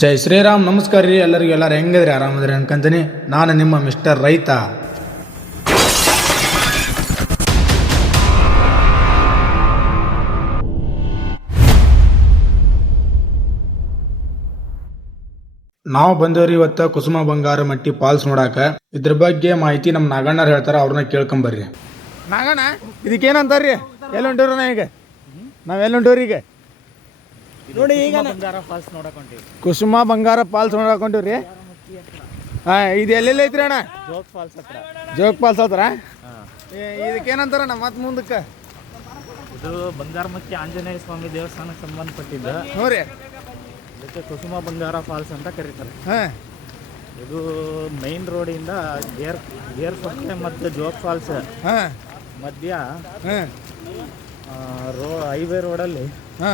ಜೈ ಶ್ರೀರಾಮ್. ನಮಸ್ಕಾರ ರೀ ಎಲ್ಲರಿಗೂ. ಎಲ್ಲರೂ ಹೆಂಗದ್ರಿ? ಆರಾಮದ್ರಿ ಅನ್ಕಂತೀನಿ. ನಾನು ನಿಮ್ಮ ಮಿಸ್ಟರ್ ರೈತ. ನಾವು ಬಂದವ್ರಿ ಇವತ್ತು ಕುಸುಮ ಬಂಗಾರ ಮಟ್ಟಿ ಪಾಲ್ಸ್ ನೋಡಾಕ. ಇದ್ರ ಬಗ್ಗೆ ಮಾಹಿತಿ ನಮ್ಮ ನಾಗಣ್ಣರು ಹೇಳ್ತಾರ, ಅವ್ರನ್ನ ಕೇಳ್ಕೊಂಬರ್ರಿ ನಾಗಣ್ಣ, ಇದಕ್ಕೇನಂತಾರ್ರಿ? ಎಲ್ಲಿ ಈಗ? ನಾವ್ ಎಲ್ಲಿ ಹೊಂಟವ್ರಿ ಈಗ ನೋಡಿ ಈಗ ಕುಸುಮ ಬಂಗಾರ ಫಾಲ್ಸ್ ನೋಡಕೊಂತೀವ್ರಿ ಹಾ ಇದು ಎಲ್ಲೆಲ್ಲ ಐತ್ರಿ ಅಣ್ಣ? ಜೋಗ್ ಫಾಲ್ಸ್ ಹತ್ರ. ಜೋಗ್ ಫಾಲ್ಸ್ ಹತ್ರ? ಇದಕ್ಕೇನಂತಾರ ನಮ್ಮ ಮತ್ತೆ ಮುಂದಕ್ಕೆ? ಇದು ಬಂಗಾರಮಕ್ಕಿ ಆಂಜನೇಯ ಸ್ವಾಮಿ ದೇವಸ್ಥಾನಕ್ಕೆ ಸಂಬಂಧಪಟ್ಟಿದ್ದು ನೋಡ್ರಿ ಇದಕ್ಕೆ ಕುಸುಮ ಬಂಗಾರ ಫಾಲ್ಸ್ ಅಂತ ಕರೀತಾರೆ. ಹಾಂ. ಇದು ಮೈನ್ ರೋಡಿಂದ ಗೇರ್ ಗೇರ್ ಸೊಟ್ಟೆ ಮತ್ತು ಜೋಗ್ ಫಾಲ್ಸ್ ಹಾ. ಮಧ್ಯ ಹಾ. ರೋ ಹೈವೇ ರೋಡಲ್ಲಿ ಹಾ.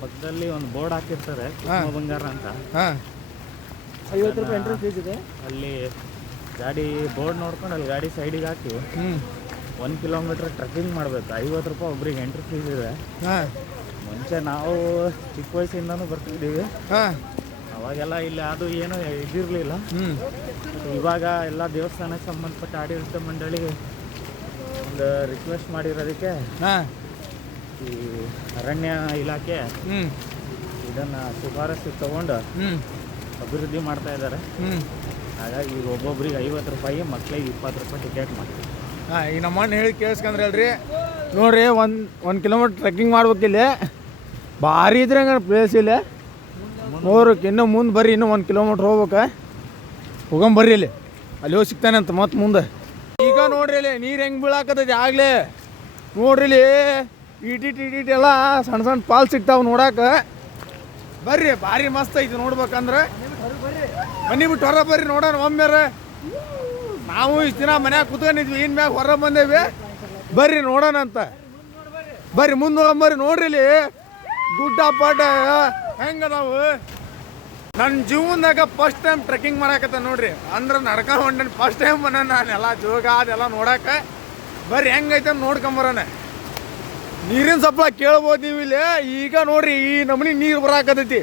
ಪಕ್ಕದಲ್ಲಿ ಒಂದು ಬೋರ್ಡ್ ಹಾಕಿರ್ತಾರೆ ಕುಸುಮ ಬಂಗಾರ ಅಂತ. ಹಾ. ಐವತ್ತು ರೂಪಾಯಿ ಎಂಟ್ರಿ ಫೀಸ್ ಇದೆ? ಅಲ್ಲಿ ಗಾಡಿ ಬೋರ್ಡ್ ನೋಡ್ಕೊಂಡು ಅಲ್ಲಿ ಗಾಡಿ ಸೈಡಿಗೆ ಹಾಕಿ ಒಂದು ಕಿಲೋಮೀಟ್ರ್ ಟ್ರೆಕ್ಕಿಂಗ್ ಮಾಡಬೇಕು. ಐವತ್ತು ರೂಪಾಯಿ ಒಬ್ರಿಗೆ ಎಂಟ್ರಿ ಫೀಸ್ ಇದೆ. ಹಾ. ಮುಂಚೆ ನಾವು ಚಿಕ್ಕ ವಯಸ್ಸಿಂದನೂ ಬರ್ತಿದ್ದೀವಿ. ಹಾ. ಅವಾಗೆಲ್ಲ ಇಲ್ಲಿ ಅದು ಏನು ಇದಿರಲಿಲ್ಲ. ಹ್ಮ್. ಇವಾಗ ಎಲ್ಲ ದೇವಸ್ಥಾನಕ್ಕೆ ಸಂಬಂಧಪಟ್ಟ ಆಡಳಿತ ಮಂಡಳಿ ಒಂದು ರಿಕ್ವೆಸ್ಟ್ ಮಾಡಿರೋದಕ್ಕೆ ಹಾ. ಈ ಅರಣ್ಯ ಇಲಾಖೆ ಇದನ್ನ ಶಿಫಾರಸು ತಗೊಂಡು ಅಭಿವೃದ್ಧಿ ಮಾಡ್ತಾ ಇದ್ದಾರೆ. ಹಾಗಾಗಿ ಈಗ ಒಬ್ಬೊಬ್ರಿಗೆ ಐವತ್ತು ರೂಪಾಯಿ ಮಕ್ಕಳಿಗೆ ಇಪ್ಪತ್ತು ರೂಪಾಯಿ ಟಿಕೆಟ್ ಮಾಡ್ತೀವಿ. ಹಾ ಈಗ ನಮ್ಮ ಅಣ್ಣ ಹೇಳಿ ಕೇಳಿಸ್ಕೊಂಡ್ರೆ ಅಲ್ರಿ ನೋಡ್ರಿ ಒಂದು ಒಂದು ಕಿಲೋಮೀಟ್ರ್ ಟ್ರೆಕ್ಕಿಂಗ್ ಮಾಡ್ಬೇಕಿಲ್ಲಿ ಭಾರಿ ಇದ್ರೆ ಹಂಗ ಪ್ಲೇಸ್ ಇಲ್ಲ. ನೋಡ್ರಿ ಇನ್ನು ಮುಂದೆ ಬರ್ರಿ ಇನ್ನೂ ಒಂದು ಕಿಲೋಮೀಟ್ರ್ ಹೋಗ್ಬೇಕು. ಹೋಗಂಬರ್ರಿ ಇಲ್ಲಿ. ಅಲ್ಲಿ ಹೋಗಿ ಸಿಗ್ತಾನೆ ಅಂತ ಮತ್ತೆ ಮುಂದೆ. ಈಗ ನೋಡ್ರಿ ಇಲ್ಲಿ ನೀರು ಹೆಂಗೆ ಬೀಳಾಕತ್ತೈತಿ ಆಗ್ಲೇ. ನೋಡ್ರಿ ಇಲ್ಲಿ. ಇಟಿಟ್ ಇಟಿಟ್ ಎಲ್ಲ ಸಣ್ಣ ಸಣ್ಣ ಪಾಲ್ ಸಿಗ್ತಾವ ನೋಡಕ್ಕೆ ಬರ್ರಿ, ಭಾರಿ ಮಸ್ತ್ ಐತಿ ನೋಡ್ಬೇಕಂದ್ರೆ. ಮನೆ ಬಿಟ್ಟು ಹೊರ ಬರ್ರಿ ನೋಡೋಣ ಒಮ್ಮೆರ. ನಾವು ಇಷ್ಟು ದಿನ ಮನ್ಯಾಗ ಕುತ್ಕೊಂಡಿದ್ವಿ, ಇನ್ ಮ್ಯಾಗ ಹೊರ ಬಂದೇವಿ. ಬರ್ರಿ ನೋಡೋಣ ಅಂತ. ಬರ್ರಿ ಮುಂದೆ ಹೋಗಂಬರ್ರಿ ನೋಡ್ರಿ ಇಲ್ಲಿ. ಗುಡ್ಡ ಪಾಟ ಹೆಂಗದಾವು? ನನ್ನ ಜೀವನದಾಗ ಫಸ್ಟ್ ಟೈಮ್ ಟ್ರೆಕ್ಕಿಂಗ್ ಮಾಡಾಕತ್ತ ನೋಡ್ರಿ. ಅಂದ್ರೆ ನಡ್ಕೊಂಡು ಹೊಂಟೇನಿ ಫಸ್ಟ್ ಟೈಮ್ ಬಂದ ನಾನು ಎಲ್ಲ ಜೋಗ ಅದೆಲ್ಲ ನೋಡಕ್ಕೆ ಬರ್ರಿ, ಹೆಂಗೈತೆ ನೋಡ್ಕೊಂಬರೋಣ ನೀರಿನ ಸಪ್ಲೈ ಕೇಳ್ಬೋದು ನೀವು ಇಲ್ಲಿ. ಈಗ ನೋಡ್ರಿ, ಈ ನಮನಿ ನೀರು ಬರಾಕತೈತಿ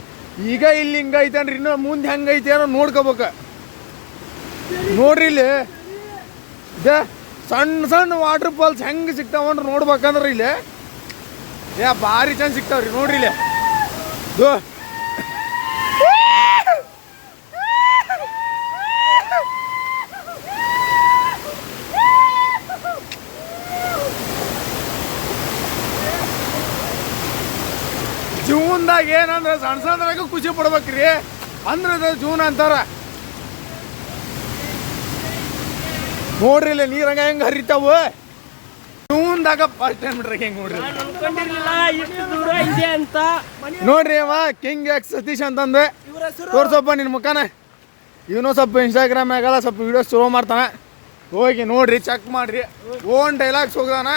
ಈಗ ಇಲ್ಲಿ ಹಿಂಗೈತೇನ್ರಿ ಇನ್ನು ಮುಂದೆ ಹೆಂಗೈತಿ ಅನ್ನೋ ನೋಡ್ಕೋಬೇಕ. ನೋಡ್ರಿ ಇಲ್ಲಿ. ಇದೇ ಸಣ್ಣ ಸಣ್ಣ ವಾಟರ್ ಫಾಲ್ಸ್ ಹೆಂಗೆ ಸಿಗ್ತಾವ ನೋಡ್ಬೇಕಂದ್ರೆ ಇಲ್ಲಿ. ಏ, ಭಾರಿ ಚಂದ ಸಿಗ್ತಾವ್ರಿ, ನೋಡ್ರಿ ಇಲ್ಲಿ. ದೋ ಜೀವನದಾಗ ಏನಂದ್ರೆ ಸಣ್ಣ ಸಣ್ಣದಾಗ ಖುಷಿ ಪಡ್ಬೇಕ್ರಿ. ಅಂದ್ರೆ ಅದು ಜೀವನ ಅಂತಾರ. ನೋಡ್ರಿ ಇಲ್ಲ ನೀರ್ ಹಂಗ ಹೆಂಗ ಹರಿತಾವ ಜೂನ್ದಾಗ ಫಸ್ಟ್ ಟೈಮ್ ನೋಡ್ರಿ. ದೂರ ಇದೆ ಅಂತ. ನೋಡ್ರಿ ಅವ ಕಿಂಗ್ ಎಕ್ಸ್ ಸತೀಶ್ ಅಂತಂದ್ರೆ ತೋರ್ಸಪ್ಪ ನಿನ್ನ ಮುಖಾನ. ಇವನು ಸ್ವಲ್ಪ ಇನ್ಸ್ಟಾಗ್ರಾಮ್ನಾಗೆಲ್ಲ ಸ್ವಲ್ಪ ವಿಡಿಯೋ ಶುರು ಮಾಡ್ತಾನೆ. ಹೋಗಿ ನೋಡ್ರಿ ಚೆಕ್ ಮಾಡ್ರಿ. ಓನ್ ಡೈಲಾಗ್ಸ್ ಹೋಗ್ದಾನ.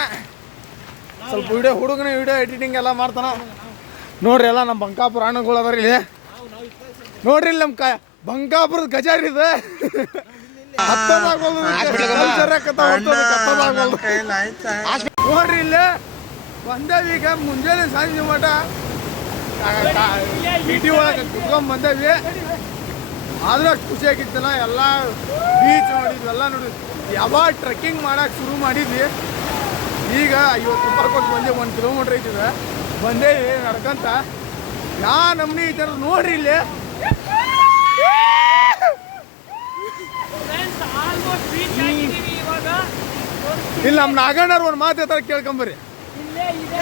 ಸ್ವಲ್ಪ ವಿಡಿಯೋ ಹುಡುಗನ ವಿಡಿಯೋ ಎಡಿಟಿಂಗ್ ಎಲ್ಲ ಮಾಡ್ತಾನ. ನೋಡ್ರಿ ಎಲ್ಲ ನಮ್ಮ ಬಂಕಾಪುರ ಹಣ್ಣುಗಳು ಅದಾರ ಇಲ್ಲಿ. ನೋಡ್ರಿ ಇಲ್ಲಿ ನಮ್ಮ ಕ ಬಂಕಾಪುರದ ಗಜಾರಿ ಇದೆ. ನೋಡ್ರಿ ಇಲ್ಲಿ ಬಂದೇವಿ ಈಗ ಮುಂಜಾನೆ ಸಂಜೆ ಮಟ ಸಿಟಿ ಒಳಗೆ ಕುತ್ಕೊಂಡ್ ಬಂದೇವಿ. ಆದ್ರೂ ಅಷ್ಟು ಖುಷಿ ಆಗಿತ್ತಲ್ಲ ಎಲ್ಲ ಬೀಚ್ ನೋಡಿದ್ವಿ ಎಲ್ಲ ನೋಡಿದ್ವಿ. ಯಾವಾಗ ಟ್ರೆಕ್ಕಿಂಗ್ ಮಾಡಕ್ಕೆ ಶುರು ಮಾಡಿದ್ವಿ ಈಗ ಐವತ್ತು ರೂಪಾಯಿ ಕೊಟ್ಟು ಬಂದೆ ಒಂದು ಕಿಲೋಮೀಟ್ರ್ ಐತಿದೆ ಬಂದೇವಿ ನಡ್ಕಂತ. ಯಾ ನಮ್ನಿ ಐತೆ ನೋಡ್ರಿ ಇಲ್ಲಿ. ಇಲ್ಲಿ ನಮ್ಮ ನಾಗಣ್ಣವ್ರು ಒಂದು ಮಾತು ಹೇಳ್ತಾರೆ ಕೇಳ್ಕೊಂಬರ್ರಿ. ಇಲ್ಲೇ ಇದೆ.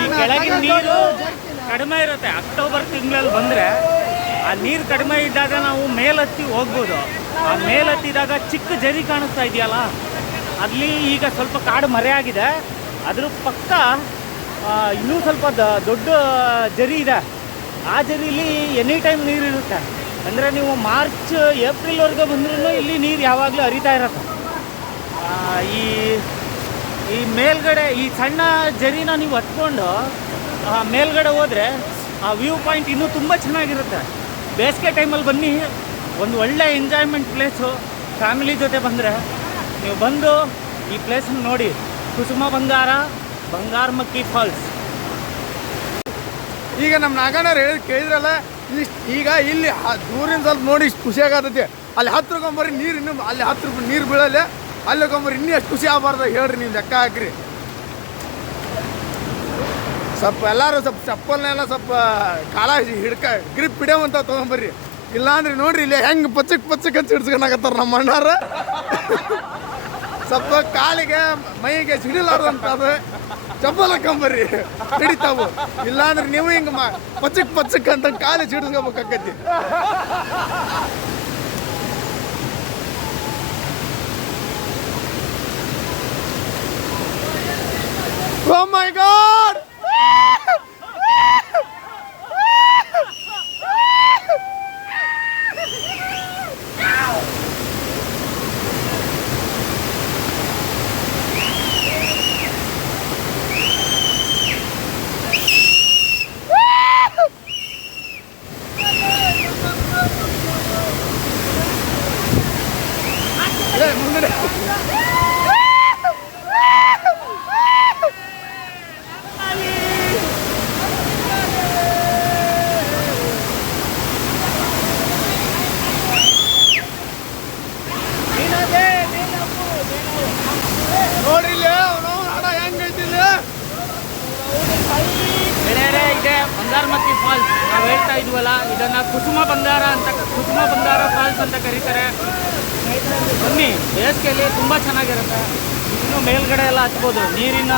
ಈ ಕೆಳಗಿನ ನೀರು ಕಡಿಮೆ ಇರುತ್ತೆ. ಅಕ್ಟೋಬರ್ ತಿಂಗಳಲ್ಲಿ ಬಂದರೆ ಆ ನೀರು ಕಡಿಮೆ ಇದ್ದಾಗ ನಾವು ಮೇಲತ್ತಿ ಹೋಗ್ಬೋದು. ಆ ಮೇಲತ್ತಿದಾಗ ಚಿಕ್ಕ ಜರಿ ಕಾಣಿಸ್ತಾ ಇದೆಯಲ್ಲ ಅಲ್ಲಿ ಈಗ ಸ್ವಲ್ಪ ಕಾಡು ಮರೆಯಾಗಿದೆ. ಅದ್ರ ಪಕ್ಕ ಇನ್ನೂ ಸ್ವಲ್ಪ ದೊಡ್ಡ ಜರಿ ಇದೆ. ಆ ಜರಿಲಿ ಎನಿ ಟೈಮ್ ನೀರು ಇರುತ್ತೆ. ಅಂದರೆ ನೀವು ಮಾರ್ಚ್ ಏಪ್ರಿಲ್ವರೆಗೆ ಬಂದ್ರೂ ಇಲ್ಲಿ ನೀರು ಯಾವಾಗಲೂ ಹರಿತಾ ಇರತ್ತೆ. ಈ ಈ ಮೇಲ್ಗಡೆ, ಈ ಸಣ್ಣ ಜರಿನ ನೀವು ಹತ್ಕೊಂಡು ಮೇಲ್ಗಡೆ ಹೋದರೆ ಆ ವ್ಯೂ ಪಾಯಿಂಟ್ ಇನ್ನೂ ತುಂಬ ಚೆನ್ನಾಗಿರುತ್ತೆ. ಬೇಸಿಗೆ ಟೈಮಲ್ಲಿ ಬನ್ನಿ. ಒಂದು ಒಳ್ಳೆ ಎಂಜಾಯ್ಮೆಂಟ್ ಪ್ಲೇಸು. ಫ್ಯಾಮಿಲಿ ಜೊತೆ ಬಂದರೆ ನೀವು ಬಂದು ಈ ಪ್ಲೇಸನ್ನು ನೋಡಿ. ಕುಸುಮ ಬಂಗಾರ ಬಂಗಾರಮಕ್ಕಿ ಫಾಲ್ಸ್ ಈಗ ನಮ್ಮ ನಾಗಣ್ಣವ್ರು ಹೇಳಿ ಕೇಳಿದ್ರಲ್ಲ, ಇಷ್ಟು ಈಗ ಇಲ್ಲಿ ದೂರಿಂದ ಸ್ವಲ್ಪ ನೋಡಿ ಇಷ್ಟು ಖುಷಿ ಆಗತೈತಿ. ಅಲ್ಲಿ ಹತ್ರಕೊಂಬರಿ ನೀರು ಇನ್ನೂ, ಅಲ್ಲಿ ಹತ್ರ ನೀರು ಬೀಳಲ್ಲ, ಅಲ್ಲಿ ಕೊಂಬರಿ ಇನ್ನೂ ಎಷ್ಟು ಖುಷಿ ಆಗಬಾರ್ದು ಹೇಳ್ರಿ ನೀವು ಲೆಕ್ಕ ಹಾಕ್ರಿ. ಸ್ವಲ್ಪ ಎಲ್ಲರೂ ಸ್ವಲ್ಪ ಚಪ್ಪಲ್ನೆಲ್ಲ ಸ್ವಲ್ಪ ಕಾಲ ಹಿಡ್ಕ ಗ್ರಿಪ್ ಹಿಡಿಯವಂತ ತೊಗೊಂಬರ್ರಿ. ಇಲ್ಲಾಂದ್ರೆ ನೋಡ್ರಿ ಇಲ್ಲಿ ಹೆಂಗೆ ಪಚ್ಚಕ್ ಪಚ್ಚಕ್ ಹಚ್ಚಿ ಹಿಡ್ಸ್ಕೊಂಡಾಗತ್ತಾರ ನಮ್ಮ ಅಣ್ಣಾರ. ಸ್ವಲ್ಪ ಕಾಲಿಗೆ ಮೈಗೆ ಸಿಡಿಲಾರ್ದಂತ ಅದು ಚಪ್ಪಲ್ ಹಾಕೊಂಬರ್ರಿ ಹಿಡಿತಾವು. ಇಲ್ಲಾಂದ್ರೆ ನೀವು ಹಿಂಗೆ ಮಾ ಪಚ್ಚಕ್ ಪಚ್ಚಕ್ ಅಂತ ಕಾಲಿ ಸಿಡಿಸ್ಕೋಬೇಕಾಕತಿ Oh my god! ಏ, ಮುಂದೆ ನೋಡ್ರಿ ಇಲ್ಲಿ ಅವನು ಹಡ ಹೆಂಗೈತಿ ಇಲ್ಲಿ ಗೆಳೆಯರೇ ಇದೆ ಬಂಗಾರಮತಿ ಫಾಲ್ಸ್ ನಾವು ಹೇಳ್ತಾ ಇದ್ವಲ್ಲ ಇದನ್ನ ಕುಸುಮ ಬಂಗಾರ ಅಂತ ಕುಸುಮ ಬಂಗಾರ ಫಾಲ್ಸ್ ಅಂತ ಕರೀತಾರೆ ಬನ್ನಿ ಬೇಸಿಗೆಯಲ್ಲಿ ತುಂಬ ಚೆನ್ನಾಗಿರುತ್ತೆ. ಇನ್ನು ಮೇಲ್ಗಡೆ ಎಲ್ಲ ಹಚ್ಬೋದು ನೀರಿನ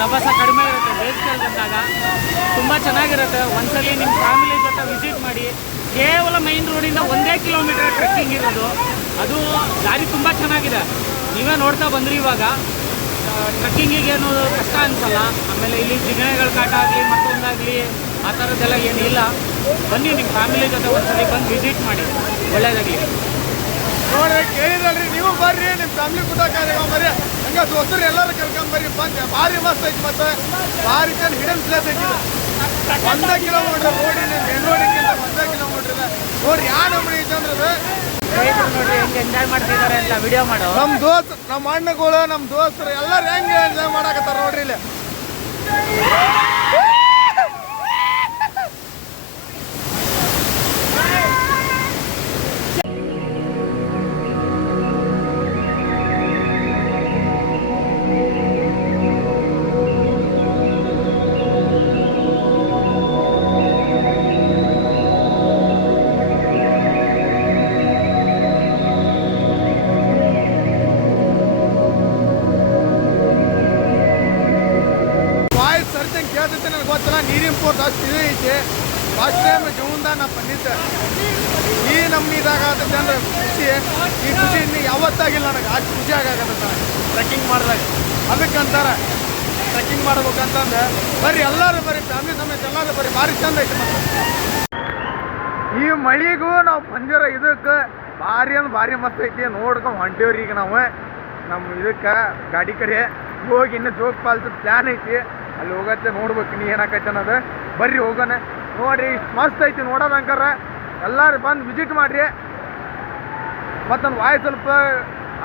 ರಭಸ ಕಡಿಮೆ ಇರುತ್ತೆ ಬೇಸಿಗೆಯಲ್ಲಿ ಬಂದಾಗ. ತುಂಬ ಚೆನ್ನಾಗಿರುತ್ತೆ. ಒಂದ್ಸಲಿ ನಿಮ್ಮ ಫ್ಯಾಮಿಲಿ ಜೊತೆ ವಿಸಿಟ್ ಮಾಡಿ, ಕೇವಲ ಮೈನ್ ರೋಡಿಂದ ಒಂದೇ ಕಿಲೋಮೀಟರ್ ಟ್ರೆಕ್ಕಿಂಗ್ ಇರೋದು. ಅದು ದಾರಿ ತುಂಬ ಚೆನ್ನಾಗಿದೆ. ನೀವೇ ನೋಡ್ತಾ ಬಂದ್ರಿ ಇವಾಗ. ಟ್ರೆಕ್ಕಿಂಗಿಗೇನು ಕಷ್ಟ ಅನಿಸಲ್ಲ. ಆಮೇಲೆ ಇಲ್ಲಿ ಜಿಗಣೆಗಳ ಕಾಟ ಆಗಲಿ, ಮತ್ತೊಂದಾಗಲಿ ಆ ಥರದ್ದೆಲ್ಲ ಏನಿಲ್ಲ. ಬನ್ನಿ ನಿಮ್ಮ ಫ್ಯಾಮಿಲಿ ಜೊತೆ ಒಂದ್ಸಲಿ ಬಂದು ವಿಸಿಟ್ ಮಾಡಿ. ಒಳ್ಳೆಯದಾಗಲಿ ನೋಡ್ರಿ ಕೇಳಿದ್ರಲ್ರಿ ನೀವು ಬರ್ರಿ ನಿಮ್ಮ ಫ್ಯಾಮಿಲಿ ಕೂಡ ಬರ್ರಿ ಹಂಗ ದೋಸ್ತರು ಎಲ್ಲರೂ ಕರ್ಕೊಂಡ್ ಬರ್ರಿ ಬಂದೆ ಭಾರಿ ಮಸ್ತ್ ಐತಿ ಮತ್ತೆ ಭಾರಿ ಚಂದ ಹಿಡನ್ ಪ್ಲೇಸ್ ಐತಿ ಇದು. ಒಂದ ಕಿಲೋಮೀಟರ್ ರೋಡಿನ ಮೇನ್ ರೋಡಿಗಿಂತ ಒಂದ ಕಿಲೋಮೀಟರ್ ಇದೆ ನೋಡ್ರಿ ಯಾವ ನಮೂನಿ ಐತಿ ಅಂದ್ರೆ ಇದು. ರೈತರು ನೋಡ್ರಿ ಹೆಂಗೆ ಎಂಜಾಯ್ ಮಾಡ್ತಿದ್ದಾರೆ ಅಂತ ವಿಡಿಯೋ ಮಾಡು ನಮ್ಮ ದೋಸ್ತ್ ನಮ್ಮ ಅಣ್ಣಗಳು ನಮ್ಮ ದೋಸ್ತರು ಎಲ್ಲರೂ ಹೆಂಗೆ ಎಂಜಾಯ್ ಮಾಡಕತ್ತಾರ ನೋಡ್ರಿ ಇಲ್ಲಿ ಫಸ್ಟ್ ಟೈಮ್ ಜೀವನದಾಗ ನಾ ಬಂದಿದ್ದೆ. ಈ ನಮ್ಮ ಆಗುತ್ತೆ ಅಂದ್ರೆ ಖುಷಿ. ಈ ಖುಷಿ ಇನ್ನು ಯಾವತ್ತಾಗಿಲ್ಲ ನನಗೆ. ಅಷ್ಟು ಖುಷಿ ಆಗಾಕತ್ತ ಟ್ರೆಕ್ಕಿಂಗ್ ಮಾಡಿದಾಗ. ಅದಕ್ಕಂತಾರೆ ಟ್ರೆಕ್ಕಿಂಗ್ ಮಾಡ್ಬೇಕಂತಂದ್ರೆ ಬರ್ರಿ ಎಲ್ಲರೂ ಬರ್ರಿ ಫ್ಯಾಮಿಲಿ ಸಮೇತ ಎಲ್ಲರೂ ಬರ್ರಿ ಭಾರಿ ಚಂದ ಐತಿ ಮತ್ತೆ. ಈ ಮಳಿಗೂ ನಾವು ಬಂದಿರೋ ಇದಕ್ಕೆ ಭಾರಿ ಅಂದ್ರೆ ಭಾರಿ ಮಸ್ತ್ ಐತಿ. ನೋಡ್ಕೊಂಡು ಹೊಂಟೇವ್ರಿ ಈಗ ನಾವು. ನಮ್ಮ ಇದಕ್ಕೆ ಗಾಡಿ ಕಡೆ ಹೋಗಿ ಇನ್ನು ಜೋಗ್ ಫಾಲ್ಸ್ ಪ್ಲ್ಯಾನ್ ಐತಿ. ಅಲ್ಲಿ ಹೋಗತ್ತೆ ನೋಡ್ಬೇಕು ನೀ ಏನಾಕೈತೆ ಅನ್ನೋದು. ಬರ್ರಿ ಹೋಗೋಣ. ನೋಡ್ರಿ ಇಷ್ಟು ಮಸ್ತ್ ಐತಿ ನೋಡೋದಂಕರ ಎಲ್ಲರೂ ಬಂದು ವಿಸಿಟ್ ಮಾಡ್ರಿ. ಮತ್ತು ನನ್ನ ವಾಯ್ಸ್ ಸ್ವಲ್ಪ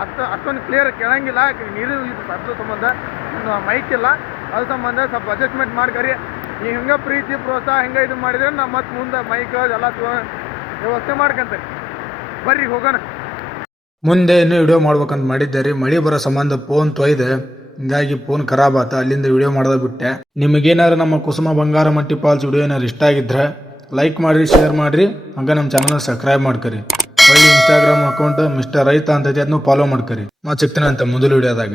ಅಷ್ಟು ಅಷ್ಟೊಂದು ಕ್ಲಿಯರ್ ಕೇಳಂಗಿಲ್ಲ. ನೀರು ಇದು ಶಬ್ದ ಸಂಬಂಧ. ಒಂದು ಮೈಕ್ ಇಲ್ಲ. ಅದ್ರ ಸಂಬಂಧ ಸ್ವಲ್ಪ ಅಡ್ಜಸ್ಟ್ಮೆಂಟ್ ಮಾಡ್ಕರಿ. ನೀವು ಹಿಂಗೆ ಪ್ರೀತಿ, ಪ್ರೋತ್ಸಾಹ ಹಿಂಗೆ ಇದು ಮಾಡಿದ್ರೆ ನಾ ಮತ್ತೆ ಮುಂದೆ ಮೈಕ್ ಎಲ್ಲ ವ್ಯವಸ್ಥೆ ಮಾಡ್ಕೊಂತೀರಿ ಬರ್ರಿ ಹೋಗೋಣ. ಮುಂದೆ ಇನ್ನೂ ವಿಡಿಯೋ ಮಾಡ್ಬೇಕಂತ ಮಾಡಿದ್ದೆ ರೀ. ಮಳೆ ಬರೋ ಸಂಬಂಧ ಫೋನ್ ತೊಯ್ದೆ. ಹಿಂಗಾಗಿ ಫೋನ್ ಖರಾಬ್ ಆತ, ಅಲ್ಲಿಂದ ವಿಡಿಯೋ ಮಾಡೋದ ಬಿಟ್ಟೆ. ನಿಮಗೇನಾದ್ರು ನಮ್ಮ ಕುಸುಮ ಬಂಗಾರ ಮಟ್ಟಿ ಪಾಲ್ಸ್ ವಿಡಿಯೋ ಏನಾರು ಇಷ್ಟ ಆಗಿದ್ರೆ ಲೈಕ್ ಮಾಡಿರಿ ಶೇರ್ ಮಾಡಿರಿ, ಹಂಗೆ ನಮ್ಮ ಚಾನಲ್ ಸಬ್ಸ್ಕ್ರೈಬ್ ಮಾಡ್ಕರಿ. ಒಳ್ಳೆ ಇನ್ಸ್ಟಾಗ್ರಾಮ್ ಅಕೌಂಟ್ ಮಿಸ್ಟರ್ ರೈತ ಅಂತೈತಿ ಅದನ್ನು ಫಾಲೋ ಮಾಡ್ಕರಿ. ಮತ್ತೆ ಸಿಗ್ತೀನಿ ಅಂತ ಮೊದಲು ವಿಡಿಯೋದಾಗ